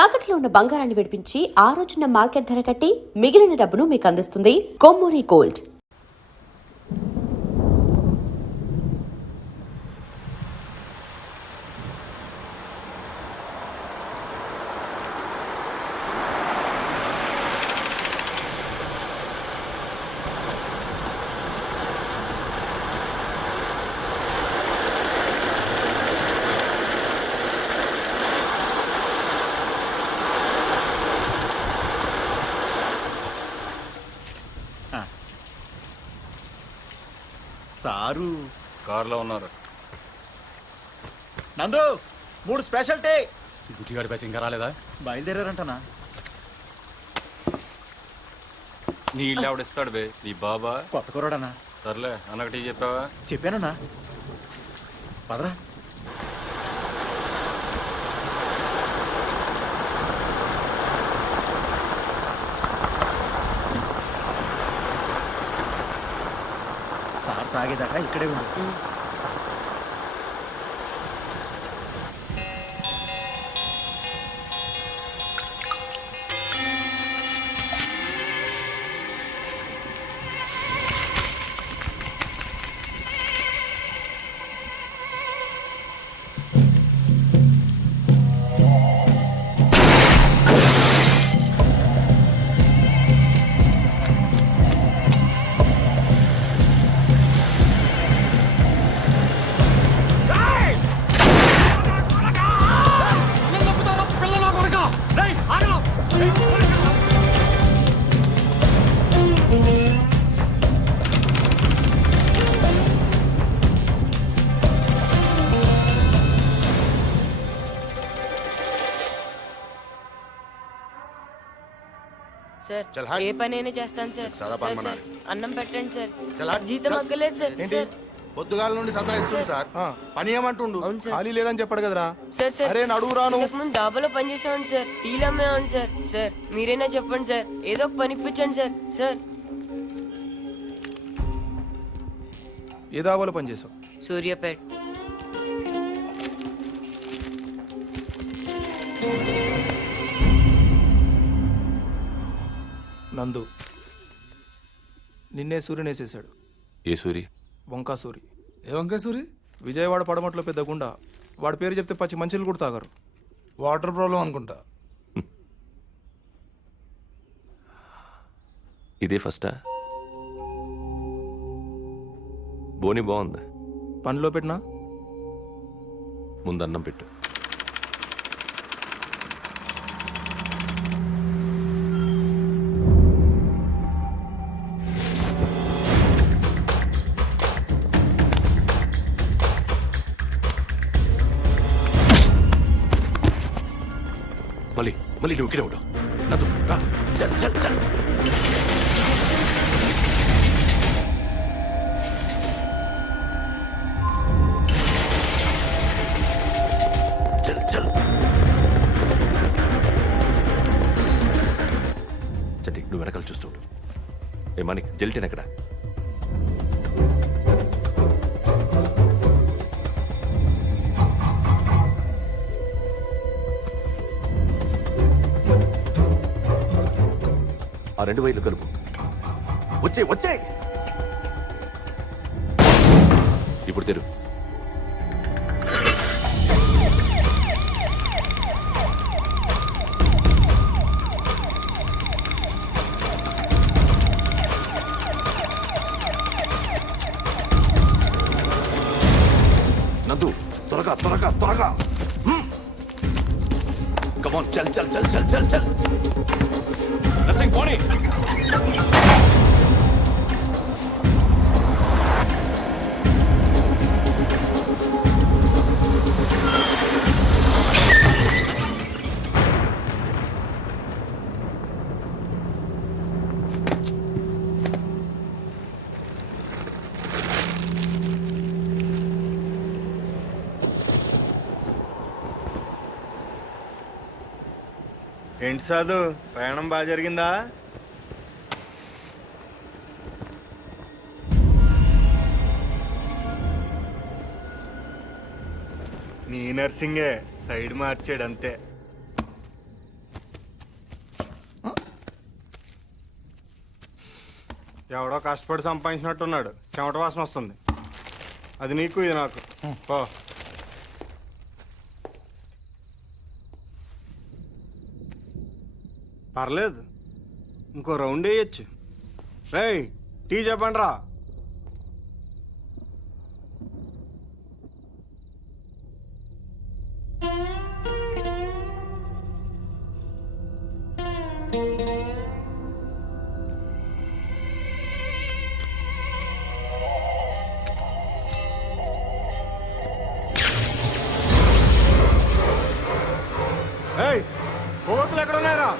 తాకట్లో ఉన్న బంగారాన్ని విడిపించి ఆ రోజున మార్కెట్ ధర కట్టి మిగిలిన డబ్బును మీకు అందిస్తుంది కొమ్మూరి గోల్డ్. సారు కారులో ఉన్నారు. నందు 3 స్పెషల్ టీ. గుచ్చిగాడి బ్యాచ్ ఇంకా రాలేదా? బయలుదేరారంటనా? నీళ్ళు ఎవడిస్తాడు బే? నీ బాబా కొత్త కుర్రాడనా? సర్లే అన్నకు టీ చెప్పావా? చెప్పానన్నా. పదరా. సార్ తాగేదాకా ఇక్కడే ఉంది. సార్ ఏ పనైనా చేస్తాను సార్. సార్ అన్నం పెట్టండి సార్. జీతం అక్కలేదు సార్. పొద్దుగాల నుండి సతాయిస్తుంది సార్. పని ఏమంటుండు? అవును సార్. ఖాళీ లేదని చెప్పాడు కదరా. సార్ అరే నడువు రాను. ముందు డాబాలో పని చేసామండి సార్. టీలు అమ్మేవాడి సార్. సార్ మీరైనా చెప్పండి సార్, ఏదో ఒక పని ఇప్పించండి సార్. సార్ ఏ దాబాలో పని చేసావు? సూర్యాపేట్. నందు నిన్నే సూర్యునేసేసాడు. ఏ సూరి? వంకా సూరి. ఏ వంకాయ సూరి? విజయవాడ పడమట్లో పెద్ద గుండా. వాడి పేరు చెప్తే పచ్చి మంచిలు కూడా తాగారు. వాటర్ ప్రాబ్లం అనుకుంటా. ఇదే ఫస్టా? బోని బాగుంది. పనిలో పెట్టినా ముందు అన్నం పెట్టు. మళ్ళీ నువ్వు ఇక్కడే ఉండవు. నదు రా. చల్ చల్ చల్. చల్ చల్. చట్టి నువ్వు వెనకాల చూస్తూ ఉండు. ఏ మాణిక్ జెల్టేన్ ఎక్కడ? ఆ 2 వైర్లు కలుపు. వచ్చే వచ్చే. ఇప్పుడు తెరు. నందు త్వరగా త్వరగా త్వరగా. కమాన్ చల్ చల్ చల్ చల్ చల్ చల్. నర్సింగ్ పోనీ. ఏంటి సాధు, ప్రయాణం బాగా జరిగిందా? నీ నర్సింగే సైడ్ మార్చాడు అంతే. ఎవడో కష్టపడి సంపాదించినట్టున్నాడు. చెమట వాసన వస్తుంది. అది నీకు, ఇది నాకు. పో. పర్లేదు, ఇంకో రౌండ్ వేయచ్చు. రేయ్, టీ చెప్పండి రా. ఏయ్, కోతులు ఎక్కడ ఉన్నాయరా?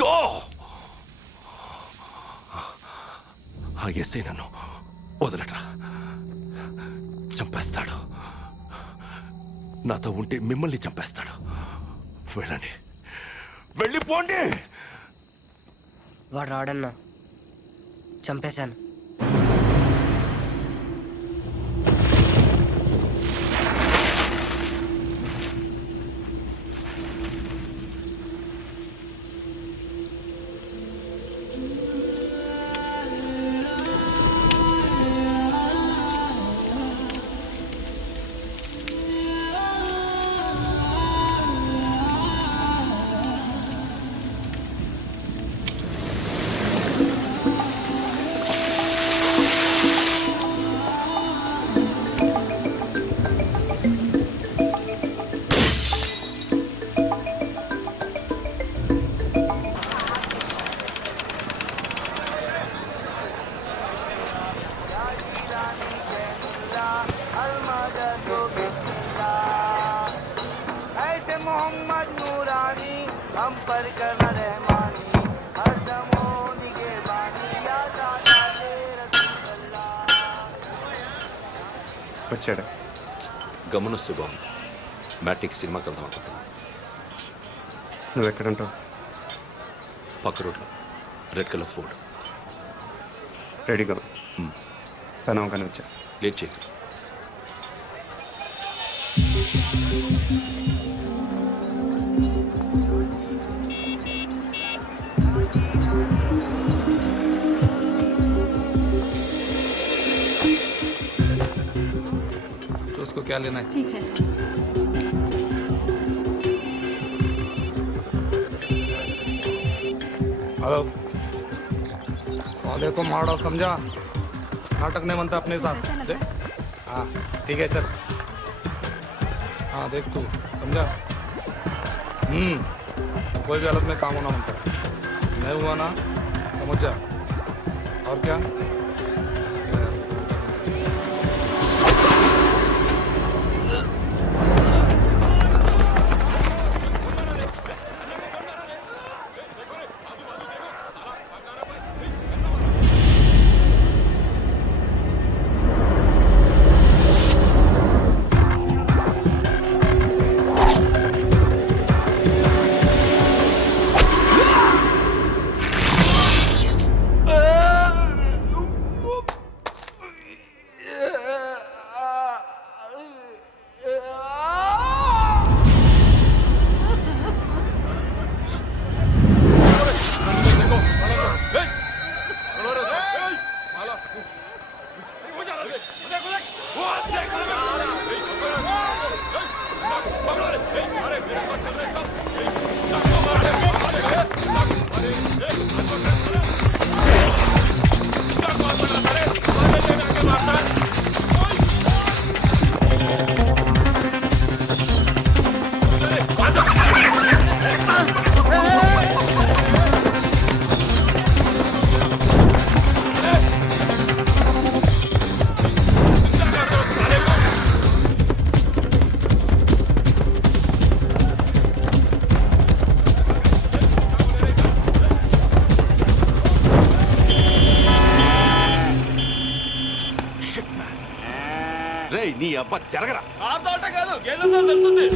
గో ఆ ఎస్ఐ నన్ను వదలట్రా, చంపేస్తాడు. నాతో ఉంటే మిమ్మల్ని చంపేస్తాడు. వెళ్ళండి, వెళ్ళిపోండి. వాడు రాడన్నా, చంపేశాను. వచ్చాడు. గమనిస్తూ బాగుంది. మ్యాట్నిక్ సినిమాకి వెళ్దాం అనుకుంటున్నా. నువ్వు ఎక్కడంటావు? పక్క రోడ్లో రెడ్ కలర్ ఫోర్డ్. రెడీగా తను కానీ వచ్చేస్తా. లేట్ చేయకు. तो उसको क्या लेना है? ठीक है। हेलो, साले को मार डाल, समझा? नाटक नहीं बनता अपने साथ। देख, हाँ ठीक है, चल। हाँ देख तू, समझा? कोई भी हालत में काम होना बनता है। नहीं हुआ ना, समझ जा। और क्या? రేయ్, నీ అబ్బా జరగరా. కాదు, గేదెంతో తెలుస్తుంది.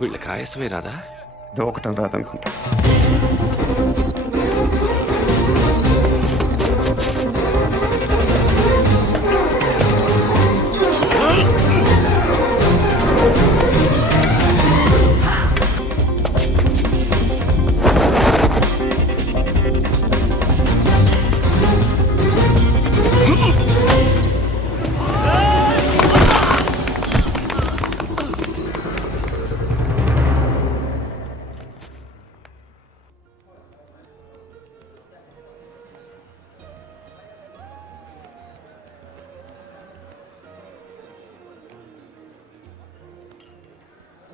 వీళ్ళకి ఆయాసమే రాదా? దూకటం రాదనుకుంటా.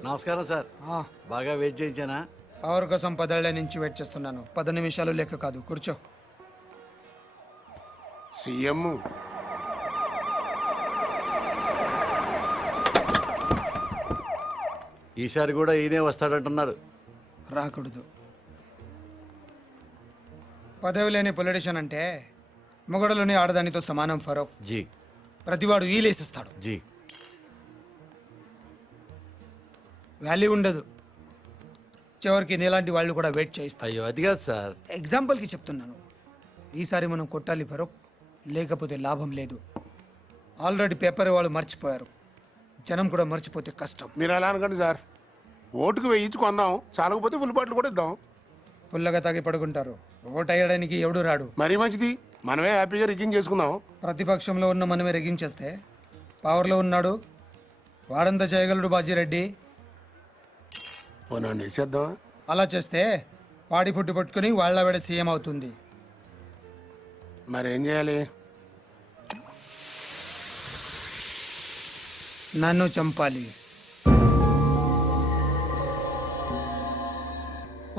నమస్కారం సార్. బాగా వెయిట్ చేయించానా? పవర్ కోసం 10 ఏళ్ల నుంచి వెయిట్ చేస్తున్నాను. 10 నిమిషాలు లెక్క కాదు. కూర్చో. సీఎం ఈసారి కూడా ఈయనే వస్తాడంటున్నారు. రాకూడదు. పదవి లేని పొలిటీషియన్ అంటే మొగడలోని ఆడదానితో సమానం ఫరూక్. జీ ప్రతివాడు ఈలేసిస్తాడు. జీ వాల్యూ ఉండదు. చివరికి నీలాంటి వాళ్ళు కూడా వెయిట్ చేయిస్తారు. అయ్యో అది కాదు సార్. ఎగ్జాంపుల్కి చెప్తున్నాను. ఈసారి మనం కొట్టాలి ఫరూక్, లేకపోతే లాభం లేదు. ఆల్రెడీ పేపర్ వాళ్ళు మర్చిపోయారు. జనం కూడా మర్చిపోతే కష్టం. మీరు అలా అనకండి సార్. ఓటుకు వేయించుకుందాం, చాలకపోతే ఫుల్ బాటిల్ కూడా ఇద్దాం. పుల్లగా తాగి పడుకుంటారు. ఓటు వేయడానికి ఎవడు రాడు. మరీ మంచిది, మనమే హ్యాపీగా రిగ్గింగ్ చేసుకుందాం. ప్రతిపక్షంలో ఉన్న మనమే రెగించేస్తే పవర్లో ఉన్నాడు వాడంతా చేయగలడు బాజీరెడ్డి. పోనా వేసేద్దాం. అలా చేస్తే వాడి పుట్టి పట్టుకుని వాళ్ళ వేడ సీఎం అవుతుంది. మరేం చేయాలి? నన్ను చంపాలి.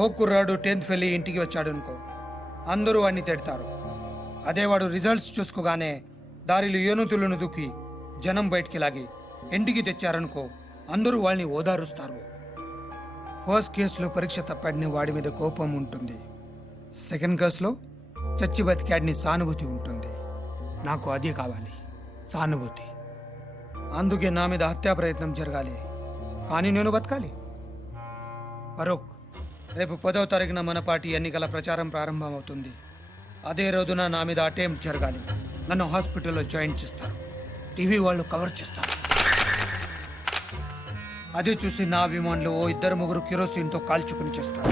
ఓ కుర్రాడు 10th ఫెయిల్ ఇంటికి వచ్చాడు అనుకో, అందరూ వాడిని తిడతారు. అదే వాడు రిజల్ట్స్ చూసుకోగానే దారిలో ఏనుతులను దుక్కి జనం బయటికి లాగి ఇంటికి తెచ్చారనుకో, అందరూ వాళ్ళని ఓదారుస్తారు. ఫస్ట్ కేసులో పరీక్ష తప్పాడిని వాడి మీద కోపం ఉంటుంది. సెకండ్ కేసులో చచ్చి బతికాడిని సానుభూతి ఉంటుంది. నాకు అదే కావాలి, సానుభూతి. అందుకే నా మీద హత్యా ప్రయత్నం జరగాలి, కానీ నేను బతకాలి. ఫరూక్, రేపు 10వ తారీఖున మన పార్టీ ఎన్నికల ప్రచారం ప్రారంభమవుతుంది. అదే రోజున నా మీద అటెంప్ట్ జరగాలి. నన్ను హాస్పిటల్లో జాయిన్ చేస్తారు. టీవీ వాళ్ళు కవర్ చేస్తారు. అదే చూసి నా అభిమానులు ఓ 2-3 కిరోసిన్తో కాల్చుకుని చేస్తారు.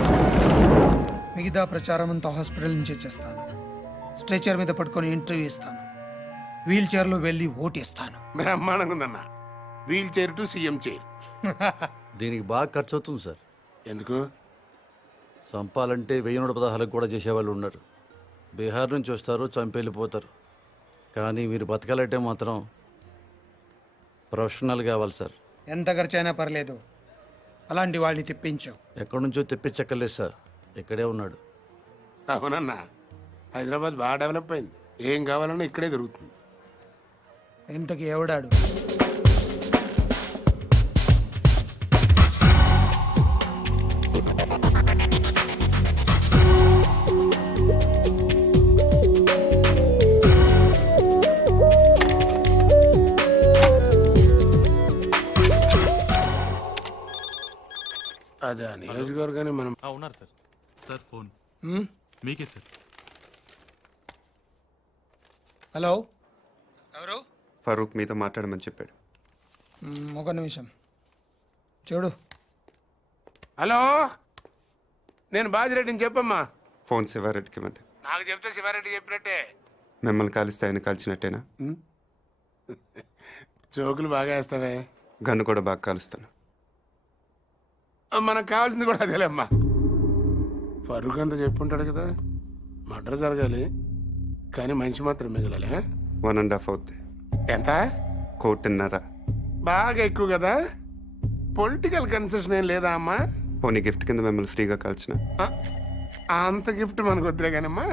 మిగతా ప్రచారం అంతా హాస్పిటల్ నుంచే చేస్తాను. స్ట్రెచర్ మీద పట్టుకొని ఇంటర్వ్యూ ఇస్తాను. వీల్ చైర్లో వెళ్ళి ఓటేస్తాను. బ్రహ్మాండంగా ఉందన్న. Wheel chair to CM chair. దీనికి బాగా ఖర్చు అవుతుంది సార్. ఎందుకు? చంపాలంటే 1016 కూడా చేసేవాళ్ళు ఉన్నారు. బీహార్ నుంచి వస్తారు, చంపి వెళ్ళిపోతారు. కానీ మీరు బతకాలంటే మాత్రం ప్రొఫెషనల్ కావాలి సార్. ఎంత ఖర్చైనా పర్లేదు, అలాంటి వాళ్ళని తెప్పించావు. ఎక్కడి నుంచో తెప్పించక్కర్లేదు సార్, ఇక్కడే ఉన్నాడు. అవునన్నా, హైదరాబాద్ బాగా డెవలప్ అయింది. ఏం కావాలన్నా ఇక్కడే దొరుకుతుంది. ఇంతకి ఎవడాడు? అదే నియోజకవర్గాన్ని మనం ఉన్నారు సార్. సార్ ఫోన్ మీకే సార్. హలో, ఎవరు? ఫరూక్ మీతో మాట్లాడమని చెప్పాడు. ఒక నిమిషం చూడు. హలో, నేను బాజిరెడ్డిని చెప్పమ్మా. ఫోన్ శివారెడ్డికి ఇవ్వండి. నాకు చెప్తే శివారెడ్డి చెప్పినట్టే. మిమ్మల్ని కాలిస్తే ఆయన కాల్చినట్టేనా? జోకులు బాగా వేస్తావే. గన్ను కూడా బాగా కాలుస్తాను. మనకు కావాల్సింది కూడా అదేలేమ్మా. ఫరూక్ అంతా చెప్పుంటాడు కదా, మర్డర్ జరగాలి కానీ మనిషి మాత్రం మిగలాలి. 1.5 అవుద్ది. ఎంత? 1.5. బాగా ఎక్కువ కదా. పొలిటికల్ కన్సెషన్ ఏం లేదా అమ్మా? పోనీ గిఫ్ట్ కింద మిమ్మల్ని ఫ్రీగా కాల్చిన. అంత గిఫ్ట్ మనకు వద్దులే కానమ్మా.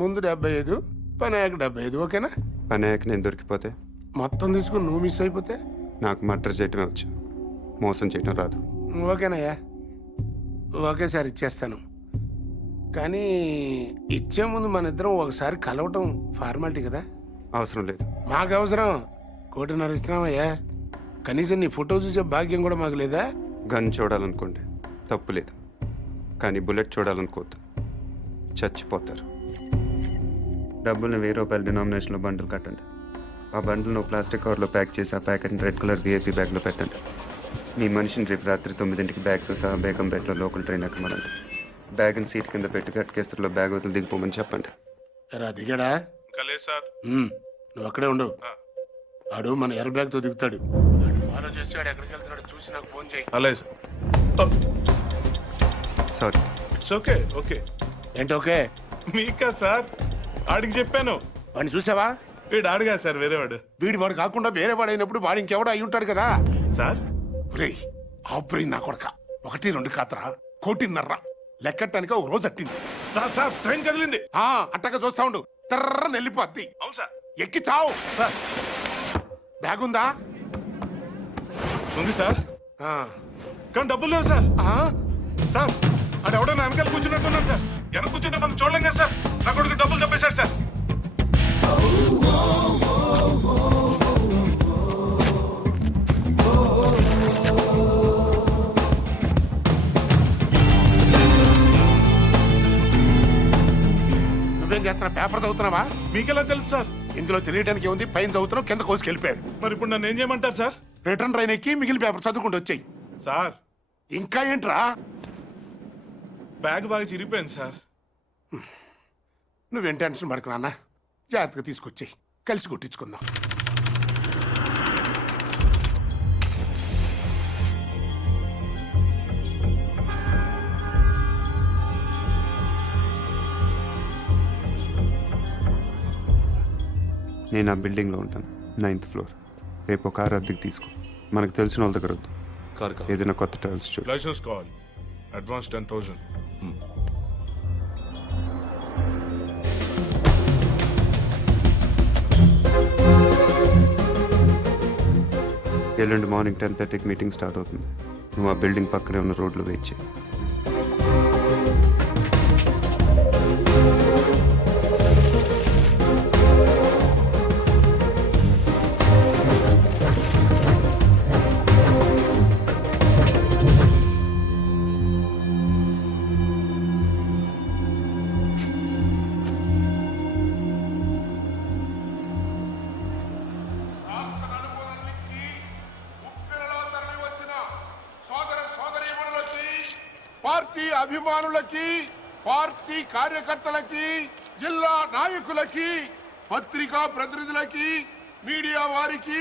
ముందు 75, పని అయ్యాక 75, ఓకేనా? పని అయ్యాక నేను దొరికిపోతే, మొత్తం తీసుకుని నువ్వు మిస్ అయిపోతే నాకు మర్డర్ చేయటమే వచ్చు, మోసం చేయటం రాదు. ఓకేనయ్యా, ఒకేసారి ఇచ్చేస్తాను. కానీ ఇచ్చే ముందు మన ఇద్దరం ఒకసారి కలవటం ఫార్మాలిటీ కదా. అవసరం లేదు. మాకు అవసరం. 1.5 ఇస్తున్నామయ్యా. కనీసం నీ ఫోటో చూసే భాగ్యం కూడా మాకు లేదా? గన్ చూడాలనుకోండి తప్పు లేదు, కానీ బుల్లెట్ చూడాలనుకోవద్దు, చచ్చిపోతారు. డబ్బుల్ని ₹1000 డినామినేషన్లో బండిల్ కట్టండి. ఆ బండిల్ను ప్లాస్టిక్ కవర్లో ప్యాక్ చేసి ఆ ప్యాకెట్ని రెడ్ కలర్ VIP బ్యాగ్లో పెట్టండి. మీ మనిషిని రేపు రాత్రి 9ంటికి బ్యాగ్తో సహా బేగంపేటలో లోకల్ ట్రైన్ ఎక్కమనండి. బ్యాగ్ని సీట్ కింద పెట్టి కట్కేస్తులో బ్యాగ్ వదిలి దిగిపోమని చెప్పండి. ఎరా దిగాడా? లేదు సార్. నువ్వు అక్కడే ఉండు. ఆడు మన ఎర్ర బ్యాగ్ తో దిగుతాడు. ఫాలో చేసి వాడు ఎక్కడికి వెళ్తున్నాడు చూసి నాకు ఫోన్ చేయి. అలాగే sir. Sorry. It's okay. Okay ఏంటి ఓకే? మీకా సార్? ఆడికి చెప్పాను. వాడిని చూసావా? వీడు ఆడుగా సార్, వేరేవాడు. వాడు కాకుండా వేరే వాడు అయినప్పుడు వాడు ఇంకెవడో అయి ఉంటాడు కదా సార్. ఆబ్రెయిన్ నా కొడక 1-2 కాతరా 1.5 లెక్కటానికి ఒక రోజు అట్టింది. సార్ సార్ ట్రైన్ కదిలింది. అట్టగా చూస్తా ఉండు, తర్రని వెళ్ళిపోద్ది. అవును సార్. ఎక్కి చావు. సార్ బ్యాగ్ ఉందా? ఉంది సార్, ఆ. కానీ డబ్బులు లేవు సార్. ఆ? సార్ అది ఎవడో నా వెనకాల కూర్చున్నట్టున్నాను సార్. వెనక కూర్చుంటే మనం చూడలేం కదా సార్. నా కొడుకు డబ్బులు చెప్పేశారు సార్. నువ్వేం చేస్తున్నా? పేపర్ చదువుతున్నావా? మీకెలా తెలుసు సార్? ఇందులో తెలియడానికి ఉంది. పైన చదువుతున్నావు, కింద కోసుకెళ్ళిపోయాడు. మరి ఇప్పుడు నన్ను ఏం చేయమంటారు సార్? రిటర్న్ ట్రైన్ ఎక్కి మిగిలిన పేపర్ చదువుకుంటూ వచ్చాయి. సార్ ఇంకా ఏంట్రా? బ్యాగ్ బాగా చిరిగిపోయింది సార్. నువ్వేం టెన్షన్ పడకు నాన్న, జాగ్రత్తగా తీసుకొచ్చాయి, కలిసి కొట్టించుకుందాం. నేను ఆ బిల్డింగ్లో ఉంటాను, 9th ఫ్లోర్. రేపు ఒక కారు అద్దెకి తీసుకో. మనకు తెలిసిన వాళ్ళ దగ్గర వద్దు, ఏదైనా కొత్త ట్రావెల్స్ చూడు. లైసెన్స్ కావాలి, అడ్వాన్స్ 10,000. ఎల్లుండి మార్నింగ్ 10:30కి మీటింగ్ స్టార్ట్ అవుతుంది. నువ్వు ఆ బిల్డింగ్ పక్కనే ఉన్న రోడ్లో వెయిట్ చేయి. పార్టీ అభిమానులకి, పార్టీ కార్యకర్తలకి, జిల్లా నాయకులకి, పత్రికా ప్రతినిధులకి, మీడియా వారికి,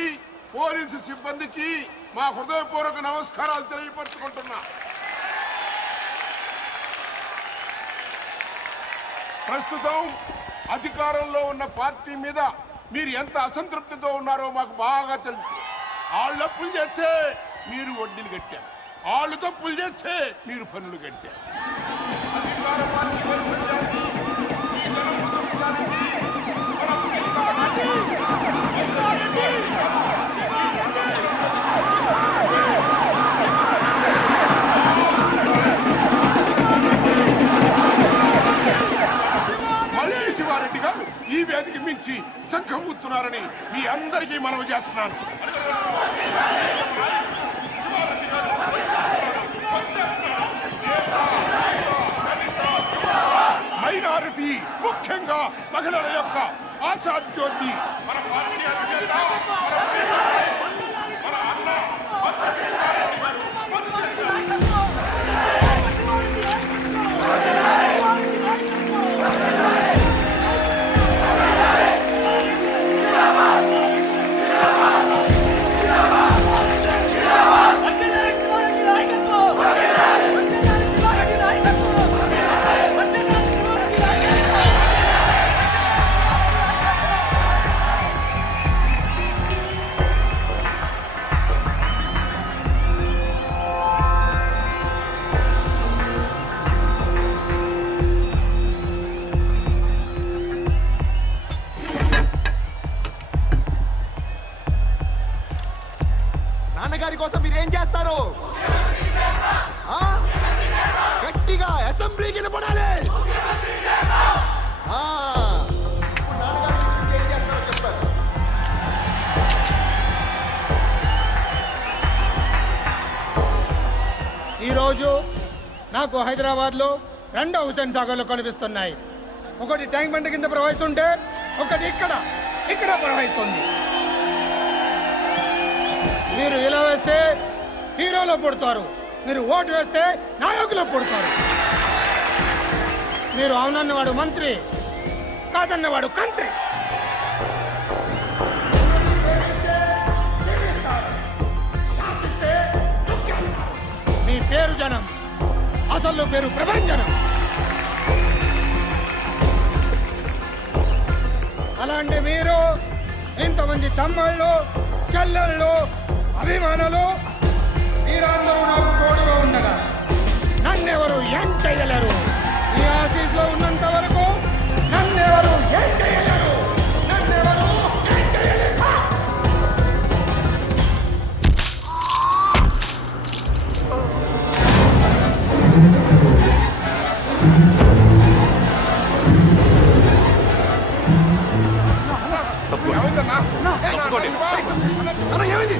పోలీసు సిబ్బందికి మా హృదయపూర్వక నమస్కారాలు తెలియపరుచుకుంటున్నా. ప్రస్తుతం అధికారంలో ఉన్న పార్టీ మీద మీరు ఎంత అసంతృప్తితో ఉన్నారో మాకు బాగా తెలుసు. వాళ్ళు అప్పులు చేస్తే మీరు వడ్డీలు కట్టారు, వాళ్ళు తప్పులు చేస్తే మీరు పనులు కట్టారు. అధికార పార్టీ వైఫల్యాన్ని, ఈ ధనవంతులకి మళ్ళీ శివారెడ్డి గారు ఈ వేదిక మించి సంఖమూతున్నారని మీ అందరికీ మనవి చేస్తున్నాను. మైనారిటీ, ముఖ్యంగా మహిళల యొక్క ఆశాజ్యోతి మన పార్టీ అధినేత, మన అన్న నాకు హైదరాబాద్లో 2 హుసేన్ సాగర్లు కనిపిస్తున్నాయి. ఒకటి ట్యాంక్ బండ్ కింద ప్రవహిస్తుంటే ఒకటి ఇక్కడ ప్రవహిస్తుంది. మీరు ఇలా వేస్తే హీరోలో పుడతారు, మీరు ఓటు వేస్తే నాయకులు పుడతారు. మీరు అవునన్నవాడు మంత్రి, కాదన్నవాడు కంత్రి. మీ పేరు జనం, అసలు పేరు ప్రభంజనం. అలాంటి మీరు ఇంతమంది తమ్ముళ్ళు, చెల్లెళ్ళు, అభిమానులు మీరందరూ నాకు తోడుగా ఉండగా నన్నెవరు ఏం చేయలేరు. ఈ ఆఫీస్లో ఉన్నంత వరకు నన్నెవరు ఏం చేయలేరు. నన్నెవరు ఏం చేయలేరు. ఏమైంది?